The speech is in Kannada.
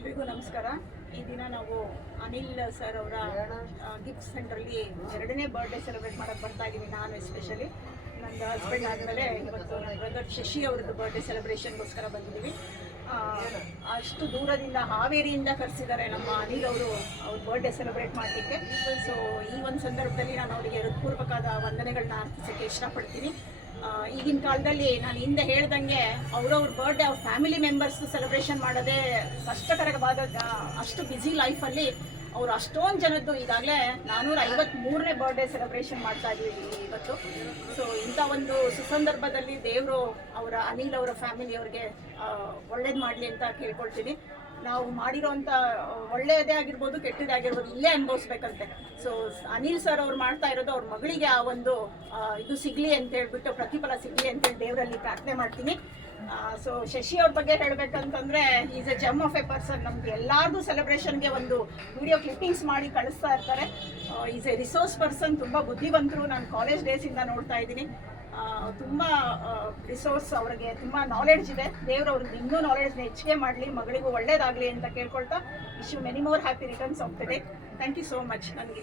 ಎಲ್ರಿಗೂ ನಮಸ್ಕಾರ. ಈ ದಿನ ನಾವು ಅನಿಲ್ ಸರ್ ಅವರ ಗಿಫ್ಟ್ ಸೆಂಟ್ರಲ್ಲಿ 2ನೇ ಬರ್ಡೇ ಸೆಲೆಬ್ರೇಟ್ ಮಾಡೋಕ್ಕೆ ಬರ್ತಾ ಇದ್ದೀವಿ. ನಾನು ಎಸ್ಪೆಷಲಿ ನನ್ನ ಹಸ್ಬೆಂಡ್ ಆದಮೇಲೆ ಇವತ್ತು ನನ್ನ ಬ್ರದರ್ ಶಶಿ ಅವ್ರದ್ದು ಬರ್ಡೇ ಸೆಲೆಬ್ರೇಷನ್ಗೋಸ್ಕರ ಬಂದಿದ್ದೀವಿ. ಅಷ್ಟು ದೂರದಿಂದ ಹಾವೇರಿಯಿಂದ ಕರೆಸಿದ್ದಾರೆ ನಮ್ಮ ಅನಿಲ್ ಅವರು ಅವ್ರ ಬರ್ಡೇ ಸೆಲೆಬ್ರೇಟ್ ಮಾಡಲಿಕ್ಕೆ. ಸೊ ಈ ಒಂದು ಸಂದರ್ಭದಲ್ಲಿ ನಾನು ಅವರಿಗೆ ಹೃತ್ಪೂರ್ವಕವಾದ ವಂದನೆಗಳನ್ನ ಅರ್ಪಿಸೋಕ್ಕೆ ಇಷ್ಟಪಡ್ತೀನಿ. ಈಗಿನ ಕಾಲದಲ್ಲಿ ನಾನು ಹಿಂದೆ ಹೇಳ್ದಂಗೆ ಅವ್ರವ್ರ ಬರ್ಡೇ ಅವ್ರ ಫ್ಯಾಮಿಲಿ ಮೆಂಬರ್ಸ್ ಸೆಲೆಬ್ರೇಷನ್ ಮಾಡೋದೇ ಕಷ್ಟಕರವಾದ ಅಷ್ಟು ಬ್ಯುಸಿ ಲೈಫಲ್ಲಿ ಅವರು ಅಷ್ಟೊಂದು ಜನದ್ದು ಈಗಾಗಲೇ 453ನೇ ಬರ್ಡೇ ಸೆಲೆಬ್ರೇಷನ್ ಮಾಡ್ತಾ ಇದ್ದೀವಿ ಇವತ್ತು. ಸೊ ಇಂಥ ಒಂದು ಸುಸಂದರ್ಭದಲ್ಲಿ ದೇವರು ಅವರ ಅನಿಲ್ ಅವರ ಫ್ಯಾಮಿಲಿ ಅವ್ರಿಗೆ ಒಳ್ಳೇದು ಮಾಡಲಿ ಅಂತ ಕೇಳ್ಕೊಳ್ತೀನಿ. ನಾವು ಮಾಡಿರೋಂಥ ಒಳ್ಳೆಯದೇ ಆಗಿರ್ಬೋದು ಕೆಟ್ಟದೇ ಆಗಿರ್ಬೋದು ಇಲ್ಲೇ ಅನುಭವಿಸ್ಬೇಕಂತೆ. ಸೊ ಅನಿಲ್ ಸರ್ ಅವ್ರು ಮಾಡ್ತಾ ಇರೋದು ಅವ್ರ ಮಗಳಿಗೆ ಆ ಒಂದು ಇದು ಸಿಗಲಿ ಅಂತ ಹೇಳ್ಬಿಟ್ಟು, ಪ್ರತಿಫಲ ಸಿಗಲಿ ಅಂತೇಳಿ ದೇವರಲ್ಲಿ ಪ್ರಾರ್ಥನೆ ಮಾಡ್ತೀನಿ. ಸೊ ಶಶಿ ಅವ್ರ ಬಗ್ಗೆ ಹೇಳ್ಬೇಕಂತಂದ್ರೆ is a gem of a person. ನಮ್ಗೆ ಎಲ್ಲಾರ್ದು ಸೆಲೆಬ್ರೇಷನ್ಗೆ ಒಂದು ವಿಡಿಯೋ ಕ್ಲಿಪ್ಪಿಂಗ್ಸ್ ಮಾಡಿ ಕಳಿಸ್ತಾ ಇರ್ತಾರೆ. ಈಸ್ ಎ ರಿಸೋರ್ಸ್ ಪರ್ಸನ್, ತುಂಬ ಬುದ್ಧಿವಂತರು. ನಾನು ಕಾಲೇಜ್ ಡೇಸಿಂದ ನೋಡ್ತಾ ಇದ್ದೀನಿ. ತುಂಬ ರಿಸೋರ್ಸ್, ಅವ್ರಿಗೆ ತುಂಬ ನಾಲೆಡ್ಜ್ ಇದೆ. ದೇವರು ಅವ್ರಿಗೆ ಇನ್ನೂ ನಾಲೆಡ್ಜ್ನ ಹೆಚ್ಚಿಗೆ ಮಾಡಲಿ, ಮಗಳಿಗೂ ಒಳ್ಳೇದಾಗಲಿ ಅಂತ ಕೇಳ್ಕೊಳ್ತಾ wish you many more happy returns of the day. Thank you so much. ನನಗೆ